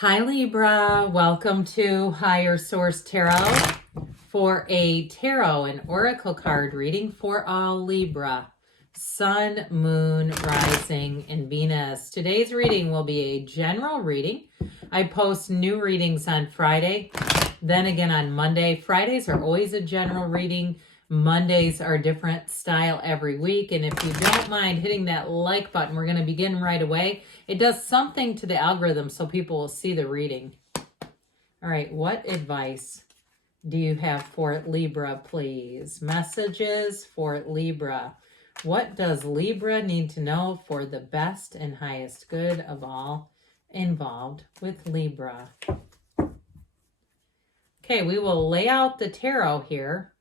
Hi Libra, welcome to Higher Source Tarot for a tarot and oracle card reading for all Libra, Sun, Moon, Rising, and Venus. Today's reading will be a general reading. I post new readings on Friday, then again on Monday. Fridays are always a general reading. Mondays are a different style every week. And if you don't mind hitting that like button, we're going to begin right away. It does something to the algorithm so people will see the reading. All right, what advice do you have for Libra, please? Messages for Libra. What does Libra need to know for the best and highest good of all involved with Libra? Okay, we will lay out the tarot here.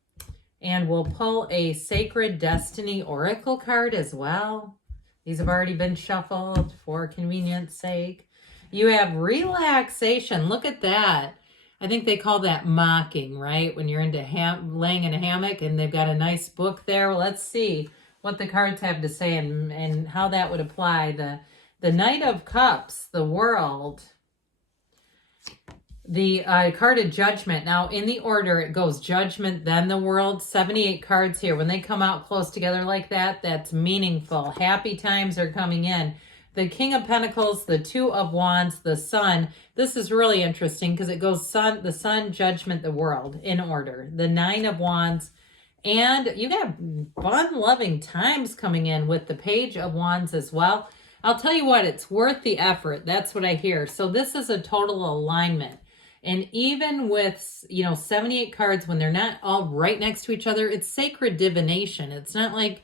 And we'll pull a Sacred Destiny Oracle card as well. These have already been shuffled for convenience sake. You have relaxation. Look at that. I think they call that mocking, right? When you're into laying in a hammock and they've got a nice book there. Well, let's see what the cards have to say and how that would apply. The Knight of Cups, the World. The card of Judgment. Now, in the order, it goes Judgment, then the World. 78 cards here. When they come out close together like that, that's meaningful. Happy times are coming in. The King of Pentacles, the Two of Wands, the Sun. This is really interesting because it goes the Sun, Judgment, the World in order. The Nine of Wands. And you got fun-loving times coming in with the Page of Wands as well. I'll tell you what, it's worth the effort. That's what I hear. So this is a total alignment. And even with, 78 cards, when they're not all right next to each other, it's sacred divination. It's not like,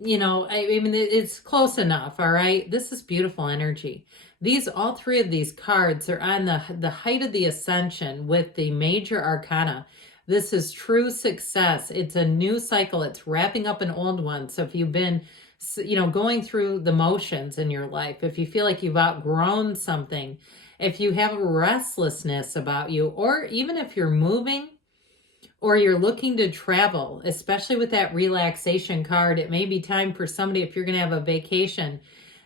it's close enough, all right? This is beautiful energy. All three of these cards are on the height of the ascension with the major arcana. This is true success. It's a new cycle. It's wrapping up an old one. So if you've been, going through the motions in your life, if you feel like you've outgrown something, if you have a restlessness about you, or even if you're moving or you're looking to travel, especially with that relaxation card, it may be time for somebody, if you're going to have a vacation,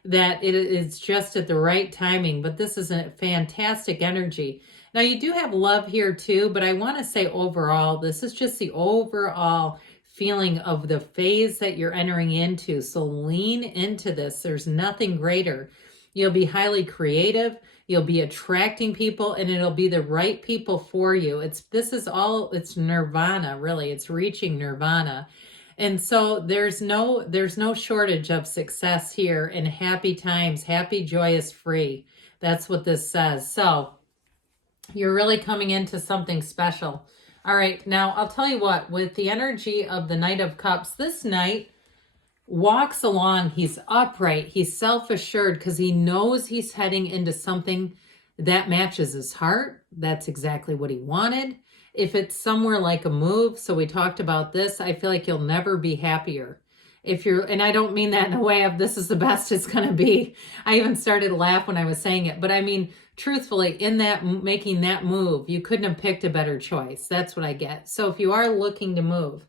that it's just at the right timing. But this is a fantastic energy. Now, you do have love here too, but I want to say overall, this is just the overall feeling of the phase that you're entering into. So lean into this. There's nothing greater. You'll be highly creative. You'll be attracting people, and it'll be the right people for you. It's nirvana, really. It's reaching nirvana. And so there's no shortage of success here, and happy times, happy, joyous, free. That's what this says. So you're really coming into something special. All right, now I'll tell you what, with the energy of the Knight of Cups, this knight walks along, he's upright, he's self-assured because he knows he's heading into something that matches his heart. That's exactly what he wanted. If it's somewhere like a move, so we talked about this, I feel like you'll never be happier. And I don't mean that in a way of this is the best it's going to be. I even started to laugh when I was saying it, but I mean, truthfully, in that making that move, you couldn't have picked a better choice. That's what I get. So if you are looking to move,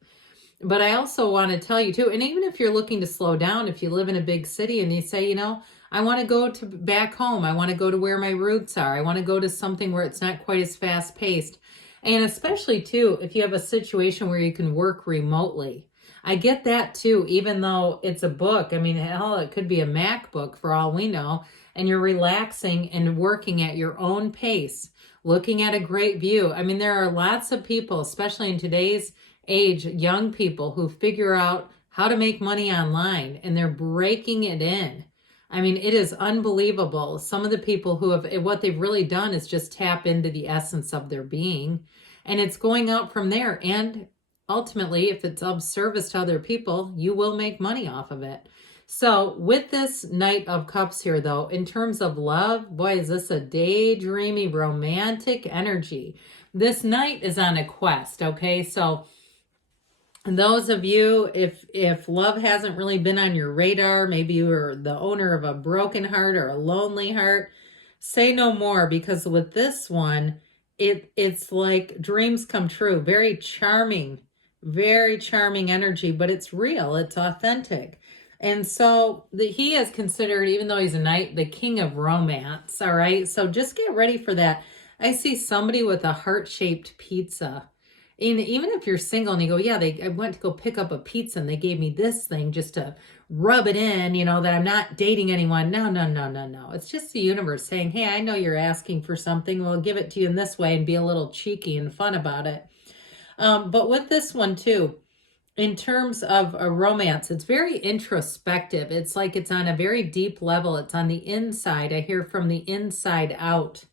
but I also want to tell you too, and even if you're looking to slow down, if you live in a big city and you say, I want to go back home. I want to go to where my roots are. I want to go to something where it's not quite as fast paced. And especially too, if you have a situation where you can work remotely. I get that too, even though it's a book. I mean, hell, it could be a MacBook for all we know. And you're relaxing and working at your own pace, looking at a great view. I mean, there are lots of people, especially in today's age, young people who figure out how to make money online, and they're breaking it in. I mean, it is unbelievable. Some of the people who what they've really done is just tap into the essence of their being, and it's going out from there. And ultimately, if it's of service to other people, you will make money off of it. So with this Knight of Cups here, though, in terms of love, boy, is this a daydreamy, romantic energy. This knight is on a quest, okay? So those of you, if love hasn't really been on your radar, maybe you're the owner of a broken heart or a lonely heart, say no more, because with this one, it's like dreams come true. Very charming energy, but it's real. It's authentic. And so he is considered, even though he's a knight, the king of romance. All right. So just get ready for that. I see somebody with a heart-shaped pizza. And even if you're single and you go, yeah, I went to go pick up a pizza and they gave me this thing just to rub it in, that I'm not dating anyone. No, no, no, no, no. It's just the universe saying, hey, I know you're asking for something. We'll give it to you in this way and be a little cheeky and fun about it. But with this one too, in terms of a romance, it's very introspective. It's like it's on a very deep level. It's on the inside. I hear from the inside out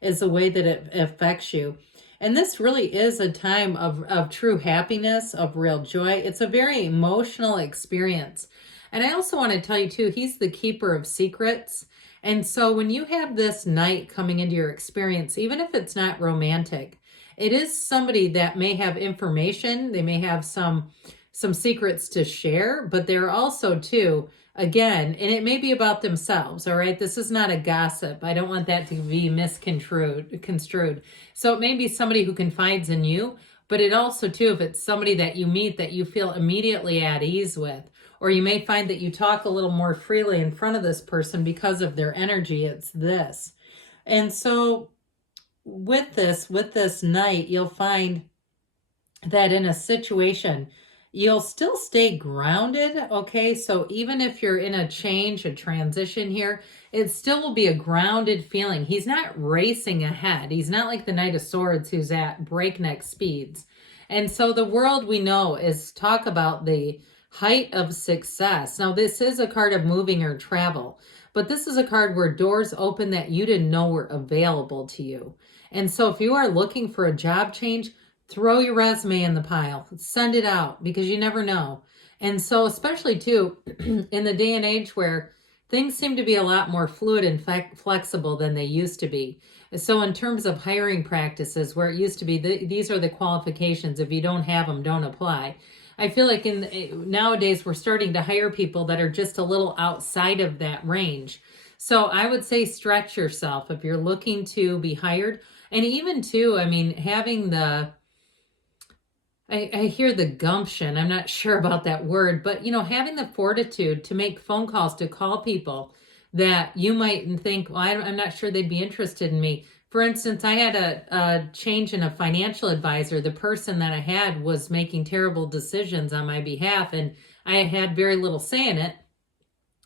is the way that it affects you. And this really is a time of true happiness, of real joy. It's a very emotional experience. And I also want to tell you too, he's the keeper of secrets. And so when you have this knight coming into your experience, even if it's not romantic, it is somebody that may have information. They may have some secrets to share, but they're also too, again, and it may be about themselves. All right. This is not a gossip. I don't want that to be misconstrued. So it may be somebody who confides in you, but it also too, if it's somebody that you meet that you feel immediately at ease with, or you may find that you talk a little more freely in front of this person because of their energy, it's this. And so with this knight, you'll find that in a situation, you'll still stay grounded, okay? So even if you're in a change, a transition here, it still will be a grounded feeling. He's not racing ahead. He's not like the Knight of Swords who's at breakneck speeds. And so the world we know is talk about the height of success. Now, this is a card of moving or travel, but this is a card where doors open that you didn't know were available to you. And so if you are looking for a job change, throw your resume in the pile, send it out, because you never know. And so especially too, in the day and age where things seem to be a lot more fluid and flexible than they used to be. So in terms of hiring practices, where it used to be, these are the qualifications. If you don't have them, don't apply. I feel like nowadays we're starting to hire people that are just a little outside of that range. So I would say stretch yourself if you're looking to be hired. And even too, I mean, having I hear the gumption. I'm not sure about that word, but having the fortitude to make phone calls, to call people that you might think, well, I'm not sure they'd be interested in me. For instance, I had a change in a financial advisor. The person that I had was making terrible decisions on my behalf, and I had very little say in it.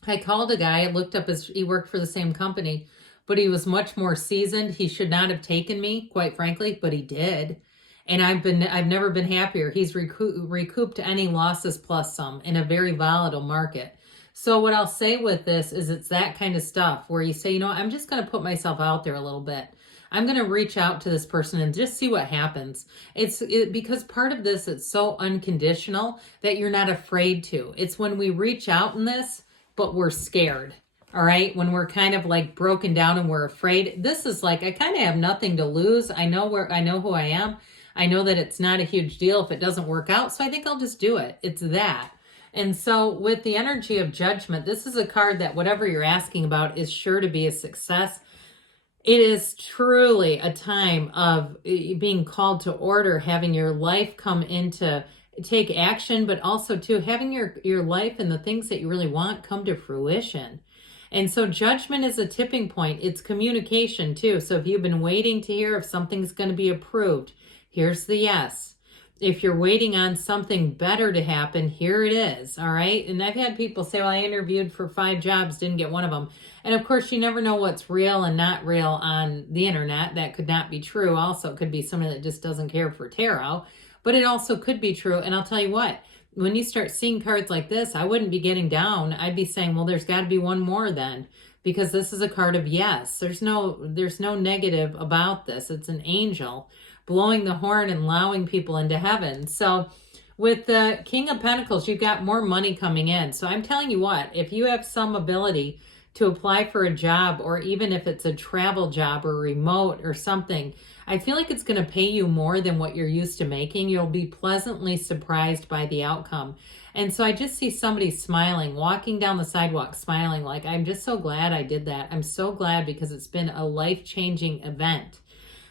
I called a guy, I looked up he worked for the same company, but he was much more seasoned. He should not have taken me, quite frankly, but he did. And I've never been happier. He's recouped any losses plus some in a very volatile market. So what I'll say with this is it's that kind of stuff where you say, I'm just going to put myself out there a little bit. I'm going to reach out to this person and just see what happens. Because part of this, it's so unconditional that you're not afraid to. It's when we reach out in this, but we're scared. All right. When we're kind of like broken down and we're afraid, this is like, I kind of have nothing to lose. I know who I am. I know that it's not a huge deal if it doesn't work out. So I think I'll just do it. It's that. And so with the energy of judgment, this is a card that whatever you're asking about is sure to be a success. It is truly a time of being called to order, having your life come into take action, but also too having your life and the things that you really want come to fruition. And so judgment is a tipping point. It's communication too. So if you've been waiting to hear if something's going to be approved, here's the yes. If you're waiting on something better to happen, here it is. All right. And I've had people say, well, I interviewed for 5 jobs, didn't get one of them. And of course, you never know what's real and not real on the internet. That could not be true. Also, it could be somebody that just doesn't care for tarot, but it also could be true. And I'll tell you what, when you start seeing cards like this, I wouldn't be getting down. I'd be saying, well, there's got to be one more then, because this is a card of yes. There's no negative about this. It's an angel blowing the horn and allowing people into heaven. So with the King of Pentacles, you've got more money coming in. So I'm telling you what, if you have some ability to apply for a job, or even if it's a travel job or remote or something, I feel like it's going to pay you more than what you're used to making. You'll be pleasantly surprised by the outcome. And so I just see somebody smiling, walking down the sidewalk, smiling like, I'm just so glad I did that. I'm so glad because it's been a life-changing event.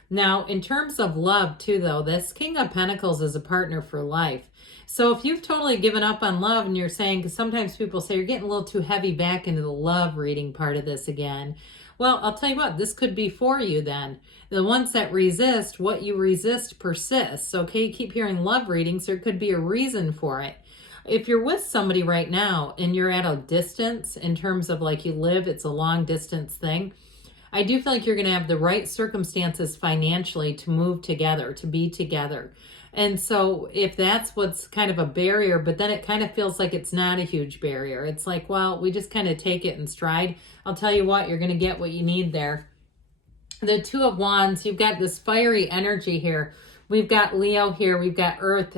Now, in terms of love too, though, this King of Pentacles is a partner for life. So if you've totally given up on love and you're saying, because sometimes people say you're getting a little too heavy back into the love reading part of this again. Well, I'll tell you what, this could be for you then. The ones that resist, what you resist persists. Okay, you keep hearing love readings, there could be a reason for it. If you're with somebody right now and you're at a distance in terms of like you live, it's a long distance thing. I do feel like you're going to have the right circumstances financially to move together, to be together. And so if that's what's kind of a barrier, but then it kind of feels like it's not a huge barrier. It's like, well, we just kind of take it in stride. I'll tell you what, you're going to get what you need there. The Two of Wands, you've got this fiery energy here. We've got Leo here. We've got Earth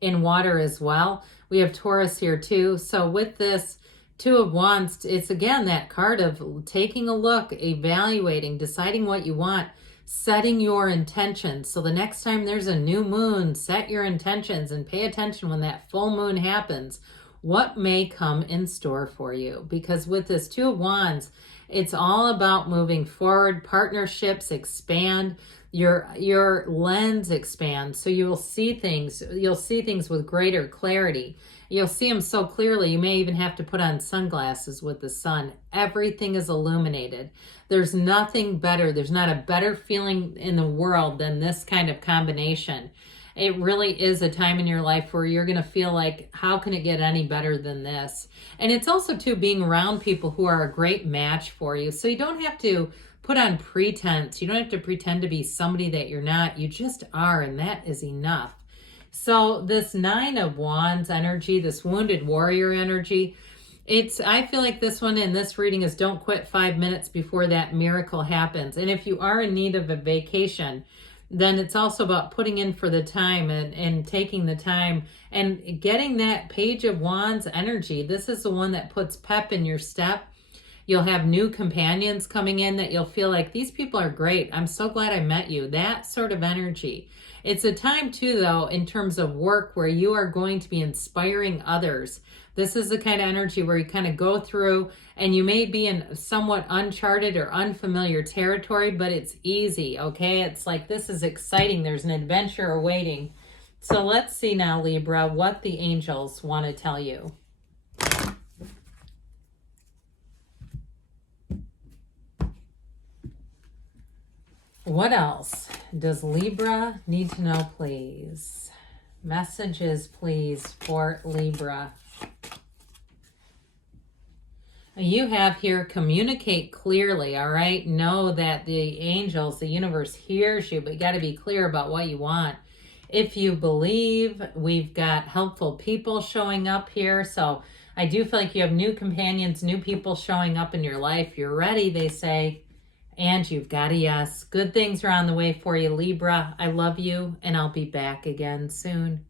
in water as well. We have Taurus here too. So with this Two of Wands, it's again that card of taking a look, evaluating, deciding what you want, setting your intentions. So the next time there's a new moon, set your intentions and pay attention when that full moon happens. What may come in store for you? Because with this Two of Wands, it's all about moving forward. Partnerships expand. Your lens expands. So you'll see things with greater clarity. You'll see them so clearly, you may even have to put on sunglasses with the sun. Everything is illuminated. There's nothing better. There's not a better feeling in the world than this kind of combination. It really is a time in your life where you're going to feel like, how can it get any better than this? And it's also, too, being around people who are a great match for you. So you don't have to put on pretense. You don't have to pretend to be somebody that you're not. You just are, and that is enough. So this Nine of Wands energy, this wounded warrior energy, I feel like this one in this reading is don't quit 5 minutes before that miracle happens. And if you are in need of a vacation, then it's also about putting in for the time and taking the time and getting that Page of Wands energy. This is the one that puts pep in your step. You'll have new companions coming in that you'll feel like, these people are great. I'm so glad I met you. That sort of energy. It's a time too, though, in terms of work where you are going to be inspiring others. This is the kind of energy where you kind of go through and you may be in somewhat uncharted or unfamiliar territory, but it's easy, okay? It's like, this is exciting. There's an adventure awaiting. So let's see now, Libra, what the angels want to tell you. What else does Libra need to know, please? Messages, please, for Libra. You have here, communicate clearly, all right? Know that the angels, the universe hears you, but you got to be clear about what you want. If you believe, we've got helpful people showing up here. So I do feel like you have new companions, new people showing up in your life. You're ready, they say. And you've got a yes. Good things are on the way for you, Libra. I love you, and I'll be back again soon.